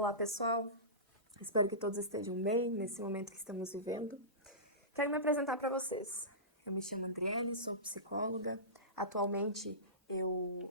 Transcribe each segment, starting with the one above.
Olá pessoal, espero que todos estejam bem nesse momento que estamos vivendo. Quero me apresentar para vocês. Eu me chamo Adriane, sou psicóloga. Atualmente eu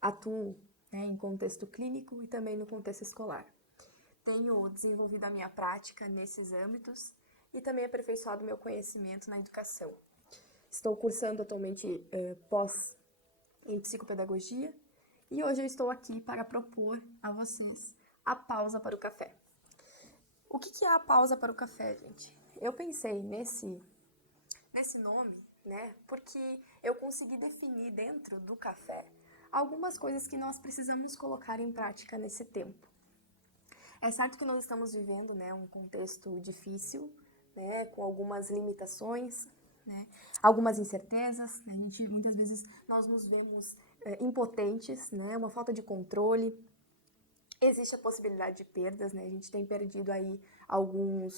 atuo em contexto clínico e também no contexto escolar. Tenho desenvolvido a minha prática nesses âmbitos e também aperfeiçoado meu conhecimento na educação. Estou cursando atualmente pós em psicopedagogia e hoje eu estou aqui para propor a vocês a pausa para o café. O que é a pausa para o café, gente? Eu pensei nesse nome, né? Porque eu consegui definir dentro do café algumas coisas que nós precisamos colocar em prática nesse tempo. É certo que nós estamos vivendo, né, um contexto difícil, né, com algumas limitações, né, algumas incertezas, né, muitas vezes nós nos vemos impotentes, né, uma falta de controle. Existe a possibilidade de perdas, né, a gente tem perdido aí algum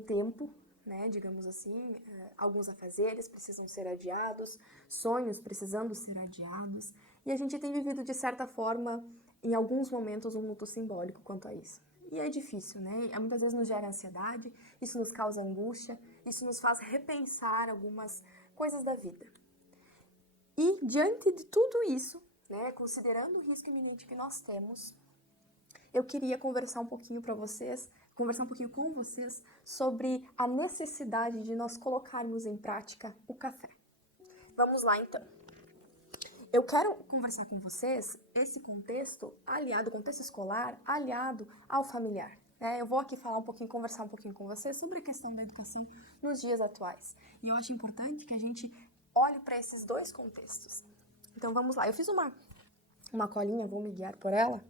tempo, né, digamos assim, alguns afazeres precisam ser adiados, sonhos precisando ser adiados, e a gente tem vivido, de certa forma, em alguns momentos, um luto simbólico quanto a isso. E é difícil, né? Muitas vezes nos gera ansiedade, isso nos causa angústia, isso nos faz repensar algumas coisas da vida. E, diante de tudo isso, né, considerando o risco iminente que nós temos, eu queria conversar um pouquinho com vocês sobre a necessidade de nós colocarmos em prática o café. Vamos lá, então. Eu quero conversar com vocês esse contexto aliado, o contexto escolar, aliado ao familiar. Eu vou aqui conversar um pouquinho com vocês sobre a questão da educação nos dias atuais. E eu acho importante que a gente olhe para esses dois contextos. Então vamos lá, eu fiz uma colinha, vou me guiar por ela.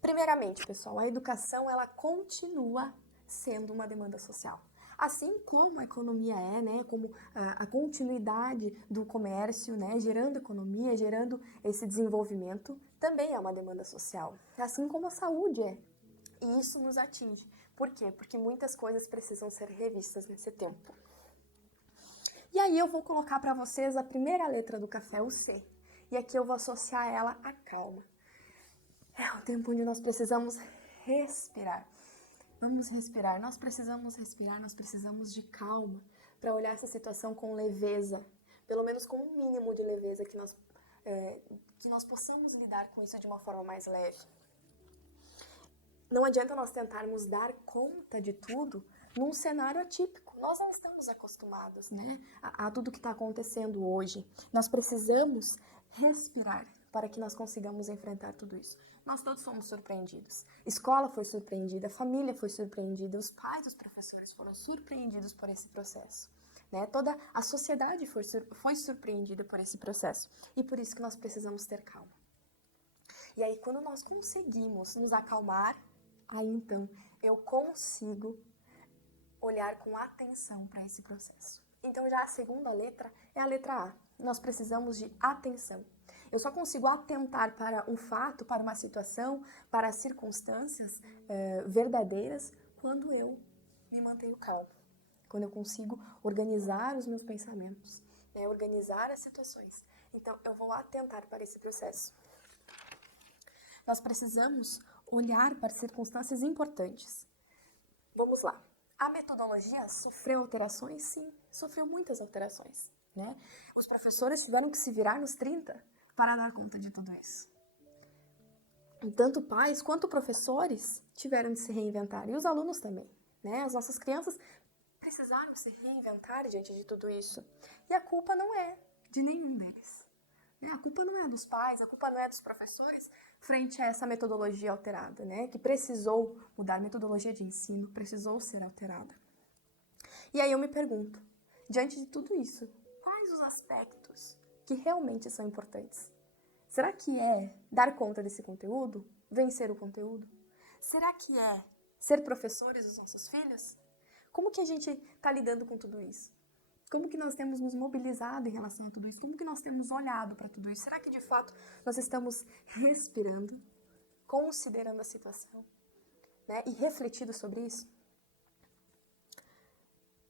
Primeiramente, pessoal, a educação ela continua sendo uma demanda social. Assim como a economia né, como a continuidade do comércio, né, gerando economia, gerando esse desenvolvimento, também é uma demanda social. Assim como a saúde é. E isso nos atinge. Por quê? Porque muitas coisas precisam ser revistas nesse tempo. E aí eu vou colocar para vocês a primeira letra do café, o C. E aqui eu vou associar ela à calma. É o tempo onde nós precisamos respirar. Vamos respirar. Nós precisamos respirar, nós precisamos de calma para olhar essa situação com leveza. Pelo menos com um mínimo de leveza que nós possamos lidar com isso de uma forma mais leve. Não adianta nós tentarmos dar conta de tudo num cenário atípico. Nós não estamos acostumados, né, a tudo que está acontecendo hoje. Nós precisamos respirar para que nós consigamos enfrentar tudo isso. Nós todos fomos surpreendidos. Escola foi surpreendida, família foi surpreendida, os pais dos professores foram surpreendidos por esse processo. Né? Toda a sociedade foi surpreendida por esse processo. E por isso que nós precisamos ter calma. E aí, quando nós conseguimos nos acalmar, aí então eu consigo olhar com atenção para esse processo. Então já a segunda letra é a letra A. Nós precisamos de atenção. Eu só consigo atentar para um fato, para uma situação, para as circunstâncias verdadeiras quando eu me mantenho calmo. Quando eu consigo organizar os meus pensamentos, né, organizar as situações. Então eu vou atentar para esse processo. Nós precisamos olhar para circunstâncias importantes. Vamos lá. A metodologia sofreu alterações? Sim, sofreu muitas alterações. Né? Os professores tiveram que se virar nos 30 para dar conta de tudo isso. E tanto pais quanto professores tiveram de se reinventar. E os alunos também. Né? As nossas crianças precisaram se reinventar diante de tudo isso. E a culpa não é de nenhum deles. A culpa não é dos pais, a culpa não é dos professores frente a essa metodologia alterada, né? Que precisou mudar, a metodologia de ensino precisou ser alterada. E aí eu me pergunto, diante de tudo isso, quais os aspectos que realmente são importantes? Será que é dar conta desse conteúdo? Vencer o conteúdo? Será que é ser professores dos nossos filhos? Como que a gente está lidando com tudo isso? Como que nós temos nos mobilizado em relação a tudo isso? Como que nós temos olhado para tudo isso? Será que, de fato, nós estamos respirando, considerando a situação, né? E refletido sobre isso?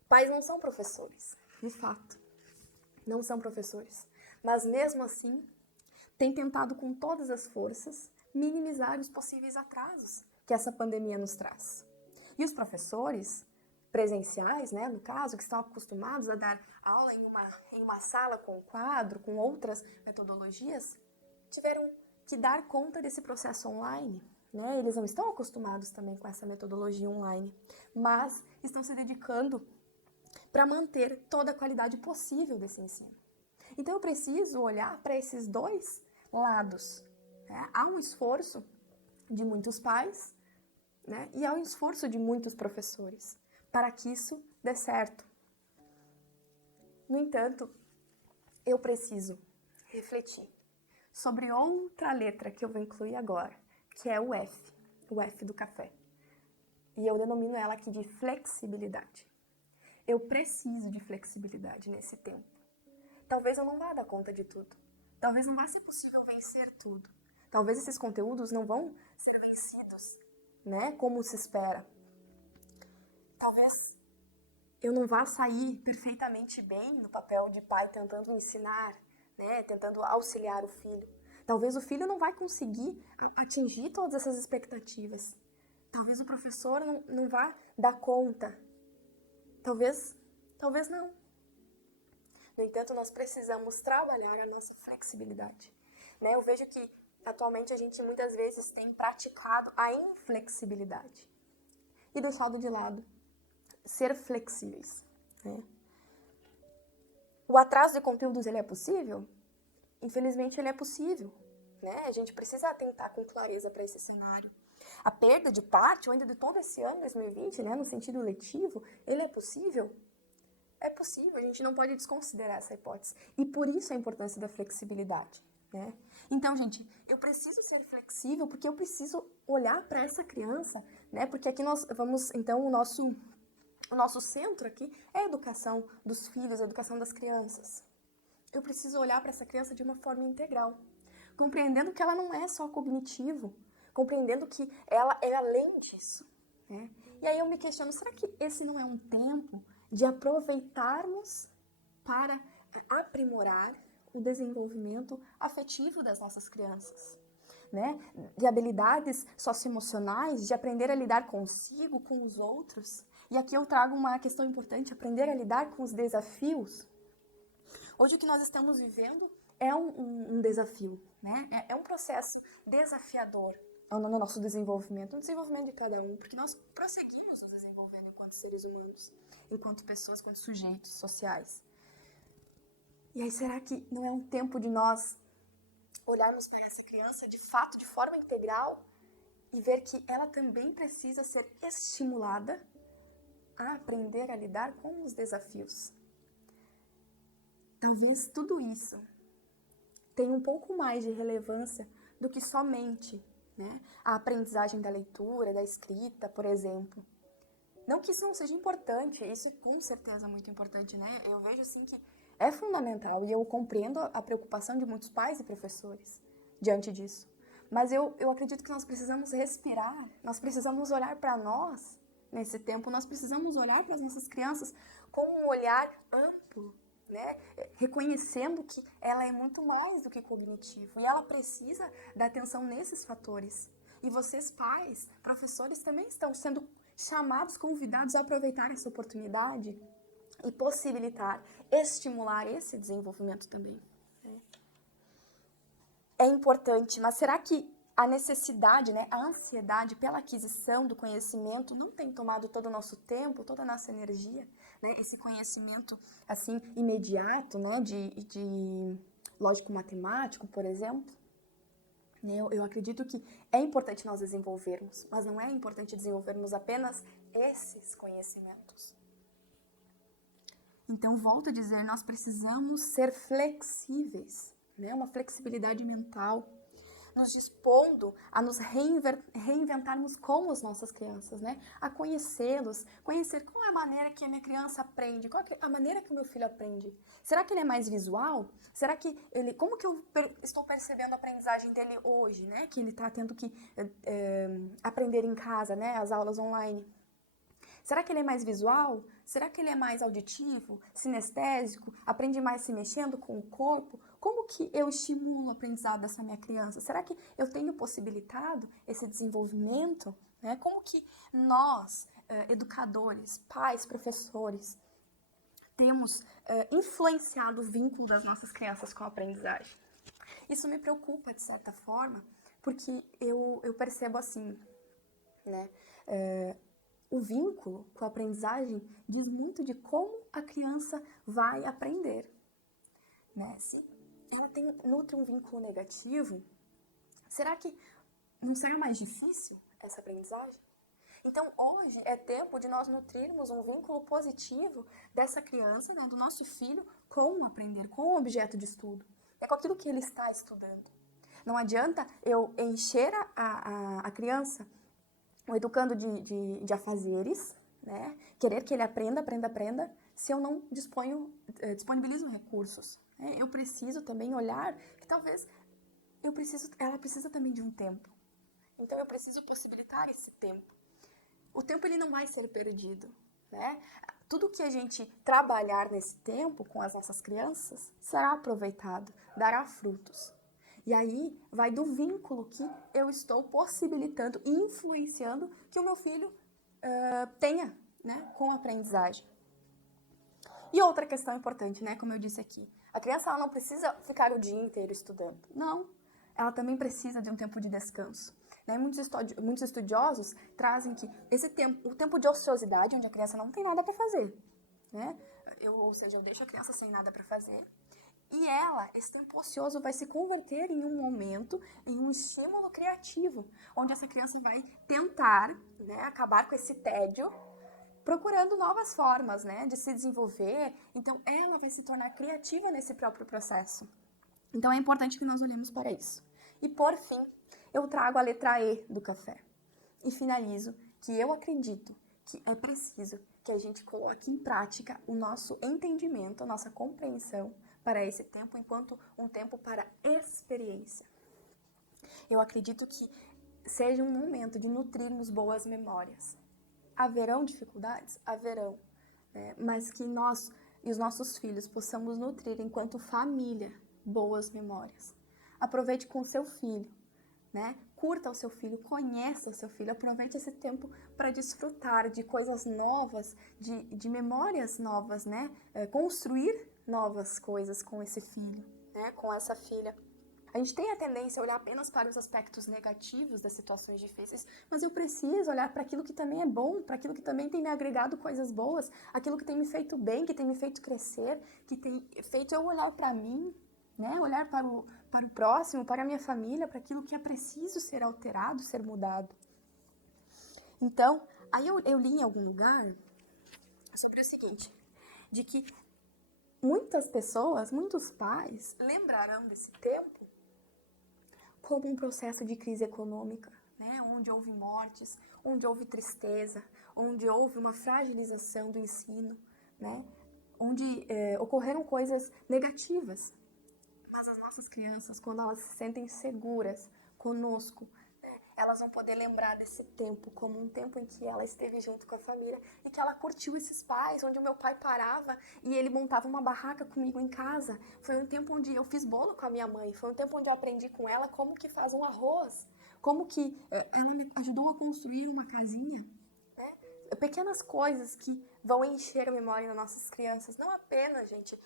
Pais não são professores, de fato. Não são professores. Mas, mesmo assim, têm tentado com todas as forças minimizar os possíveis atrasos que essa pandemia nos traz. E os professores presenciais, né, no caso, que estão acostumados a dar aula em uma sala com quadro, com outras metodologias, tiveram que dar conta desse processo online. Né? Eles não estão acostumados também com essa metodologia online, mas estão se dedicando para manter toda a qualidade possível desse ensino. Então eu preciso olhar para esses dois lados. Né? Há um esforço de muitos pais, né? E há um esforço de muitos professores para que isso dê certo. No entanto, eu preciso refletir sobre outra letra que eu vou incluir agora, que é o F do café. E eu denomino ela aqui de flexibilidade. Eu preciso de flexibilidade nesse tempo. Talvez eu não vá dar conta de tudo. Talvez não vá ser possível vencer tudo. Talvez esses conteúdos não vão ser vencidos, né, como se espera. Talvez eu não vá sair perfeitamente bem no papel de pai tentando ensinar, né, tentando auxiliar o filho. Talvez o filho não vai conseguir atingir todas essas expectativas. Talvez o professor não vá dar conta. Talvez não. No entanto, nós precisamos trabalhar a nossa flexibilidade. Né? Eu vejo que atualmente a gente muitas vezes tem praticado a inflexibilidade e deixado de lado ser flexíveis. Né? O atraso de conteúdos, ele é possível? Infelizmente, ele é possível. Né? A gente precisa atentar com clareza para esse cenário. A perda de parte, ou ainda de todo esse ano, 2020, né, no sentido letivo, ele é possível? É possível, a gente não pode desconsiderar essa hipótese. E por isso a importância da flexibilidade. Né? Então, gente, eu preciso ser flexível porque eu preciso olhar para essa criança, né? Porque aqui nós vamos, então, o nosso centro aqui é a educação dos filhos, a educação das crianças. Eu preciso olhar para essa criança de uma forma integral, compreendendo que ela não é só cognitivo, compreendendo que ela é além disso. Né? E aí eu me questiono, será que esse não é um tempo de aproveitarmos para aprimorar o desenvolvimento afetivo das nossas crianças? Né? De habilidades socioemocionais, de aprender a lidar consigo, com os outros. E aqui eu trago uma questão importante, aprender a lidar com os desafios. Hoje o que nós estamos vivendo é um desafio, né? É um processo desafiador no nosso desenvolvimento, no desenvolvimento de cada um, porque nós prosseguimos nos desenvolvendo enquanto seres humanos, enquanto pessoas, enquanto sujeitos sociais. E aí, será que não é um tempo de nós olharmos para essa criança de fato, de forma integral, e ver que ela também precisa ser estimulada a aprender a lidar com os desafios? Talvez tudo isso tenha um pouco mais de relevância do que somente, né, a aprendizagem da leitura, da escrita, por exemplo. Não que isso não seja importante, isso é com certeza muito importante, né? Eu vejo assim que é fundamental e eu compreendo a preocupação de muitos pais e professores diante disso. Mas eu acredito que nós precisamos respirar, nós precisamos olhar para nós nesse tempo, nós precisamos olhar para as nossas crianças com um olhar amplo, né? Reconhecendo que ela é muito mais do que cognitivo e ela precisa da atenção nesses fatores. E vocês, pais, professores, também estão sendo chamados, convidados a aproveitar essa oportunidade e possibilitar, estimular esse desenvolvimento também. É importante, mas será que a necessidade, né, a ansiedade pela aquisição do conhecimento não tem tomado todo o nosso tempo, toda a nossa energia? Né? Esse conhecimento, assim, imediato, né, de lógico-matemático, por exemplo. Eu acredito que é importante nós desenvolvermos, mas não é importante desenvolvermos apenas esses conhecimentos. Então, volto a dizer, nós precisamos ser flexíveis, né? Uma flexibilidade mental, nos dispondo a nos reinventarmos com as nossas crianças, né? A conhecê-los, conhecer qual é a maneira que a minha criança aprende, qual é a maneira que o meu filho aprende. Será que ele é mais visual? Será que como que eu estou percebendo a aprendizagem dele hoje, né? Que ele está tendo que aprender em casa, né? As aulas online. Será que ele é mais visual? Será que ele é mais auditivo, sinestésico, aprende mais se mexendo com o corpo? Como que eu estimulo o aprendizado dessa minha criança? Será que eu tenho possibilitado esse desenvolvimento? Né? Como que nós, educadores, pais, professores, temos influenciado o vínculo das nossas crianças com a aprendizagem? Isso me preocupa, de certa forma, porque eu percebo assim, né? O vínculo com a aprendizagem diz muito de como a criança vai aprender, né? Se ela nutre um vínculo negativo, será que não será mais difícil essa aprendizagem? Então, hoje é tempo de nós nutrirmos um vínculo positivo dessa criança, né, do nosso filho, com o aprender, com o objeto de estudo, com aquilo que ele está estudando. Não adianta eu encher a criança, o educando de afazeres, né? Querer que ele aprenda, se eu não disponibilizo recursos. Né? Eu preciso também olhar que talvez ela precisa também de um tempo. Então eu preciso possibilitar esse tempo. O tempo ele não vai ser perdido, né? Tudo que a gente trabalhar nesse tempo com as nossas crianças será aproveitado, dará frutos. E aí vai do vínculo que eu estou possibilitando e influenciando que o meu filho tenha, né, com a aprendizagem. E outra questão importante, né, como eu disse aqui, a criança ela não precisa ficar o dia inteiro estudando. Não, ela também precisa de um tempo de descanso. Né? Muitos estudiosos trazem que o tempo de ociosidade, onde a criança não tem nada para fazer, né? Ou seja, eu deixo a criança sem nada para fazer, e esse tempo ocioso vai se converter em um momento, em um estímulo criativo, onde essa criança vai tentar, né, acabar com esse tédio, procurando novas formas, né, de se desenvolver. Então, ela vai se tornar criativa nesse próprio processo. Então, é importante que nós olhemos para isso. E, por fim, eu trago a letra E do café. E finalizo que eu acredito que é preciso que a gente coloque em prática o nosso entendimento, a nossa compreensão para esse tempo, enquanto um tempo para experiência. Eu acredito que seja um momento de nutrirmos boas memórias. Haverão dificuldades? Haverão. Mas que nós e os nossos filhos possamos nutrir, enquanto família, boas memórias. Aproveite com o seu filho, né? Curta o seu filho, conheça o seu filho, aproveite esse tempo para desfrutar de coisas novas, de memórias novas, né? Construir novas coisas com esse filho, né? Com essa filha. A gente tem a tendência a olhar apenas para os aspectos negativos das situações difíceis, mas eu preciso olhar para aquilo que também é bom, para aquilo que também tem me agregado coisas boas, aquilo que tem me feito bem, que tem me feito crescer, que tem feito eu olhar para mim, né? Olhar para o próximo, para a minha família, para aquilo que é preciso ser alterado, ser mudado. Então, aí eu li em algum lugar sobre o seguinte, de que muitas pessoas, muitos pais, lembrarão desse tempo como um processo de crise econômica, né? Onde houve mortes, onde houve tristeza, onde houve uma fragilização do ensino, né? Onde ocorreram coisas negativas. Mas as nossas crianças, quando elas se sentem seguras conosco, elas vão poder lembrar desse tempo como um tempo em que ela esteve junto com a família e que ela curtiu esses pais, onde o meu pai parava e ele montava uma barraca comigo em casa. Foi um tempo onde eu fiz bolo com a minha mãe, foi um tempo onde eu aprendi com ela como que faz um arroz, como que ela me ajudou a construir uma casinha. Né? Pequenas coisas que vão encher a memória das nossas crianças, não apenas, gente,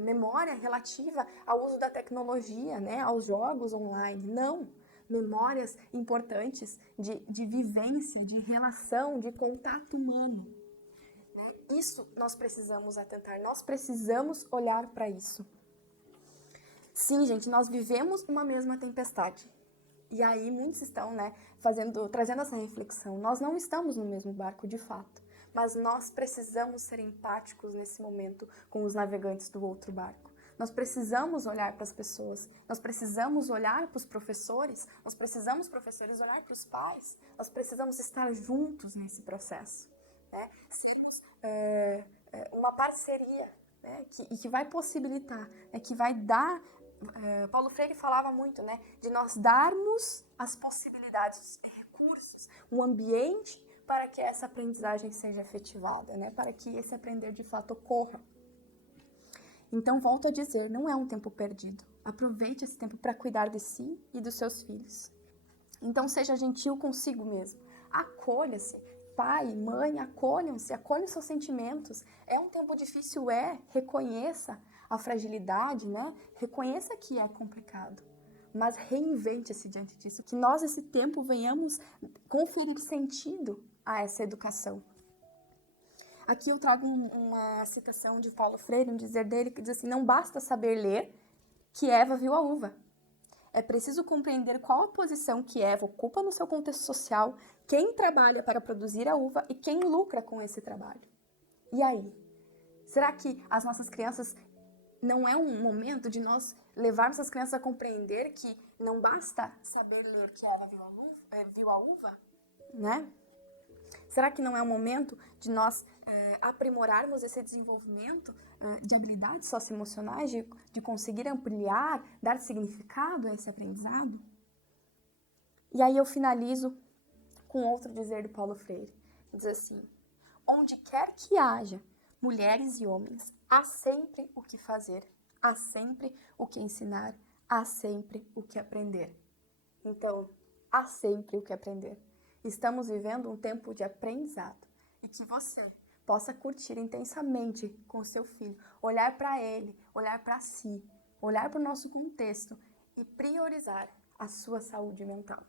memória relativa ao uso da tecnologia, né, aos jogos online, não. Memórias importantes de vivência, de relação, de contato humano. Isso nós precisamos atentar, nós precisamos olhar para isso. Sim, gente, nós vivemos uma mesma tempestade. E aí muitos estão, né, trazendo essa reflexão. Nós não estamos no mesmo barco, de fato. Mas nós precisamos ser empáticos nesse momento com os navegantes do outro barco. Nós precisamos olhar para as pessoas, nós precisamos olhar para os professores, nós precisamos, professores, olhar para os pais, nós precisamos estar juntos nesse processo. Né? Uma parceria, né? que vai possibilitar, né? Que vai dar... Paulo Freire falava muito, né? De nós darmos as possibilidades, os recursos, um ambiente para que essa aprendizagem seja efetivada, né? Para que esse aprender de fato ocorra. Então, volto a dizer, não é um tempo perdido. Aproveite esse tempo para cuidar de si e dos seus filhos. Então, seja gentil consigo mesmo. Acolha-se. Pai, mãe, acolham-se, acolham seus sentimentos. É um tempo difícil, reconheça a fragilidade, né? Reconheça que é complicado. Mas reinvente-se diante disso, que nós, esse tempo, venhamos conferir sentido a essa educação. Aqui eu trago uma citação de Paulo Freire, um dizer dele, que diz assim: não basta saber ler que Eva viu a uva. É preciso compreender qual a posição que Eva ocupa no seu contexto social, quem trabalha para produzir a uva e quem lucra com esse trabalho. E aí? Será que as nossas crianças não é um momento de nós levarmos as crianças a compreender que não basta saber ler que Eva viu a uva, né? Será que não é um momento de nós aprimorarmos esse desenvolvimento de habilidades socioemocionais, de conseguir ampliar, dar significado a esse aprendizado? E aí eu finalizo com outro dizer do Paulo Freire. Diz assim: onde quer que haja mulheres e homens, há sempre o que fazer, há sempre o que ensinar, há sempre o que aprender. Então, há sempre o que aprender. Estamos vivendo um tempo de aprendizado e que você possa curtir intensamente com seu filho, olhar para ele, olhar para si, olhar para o nosso contexto e priorizar a sua saúde mental.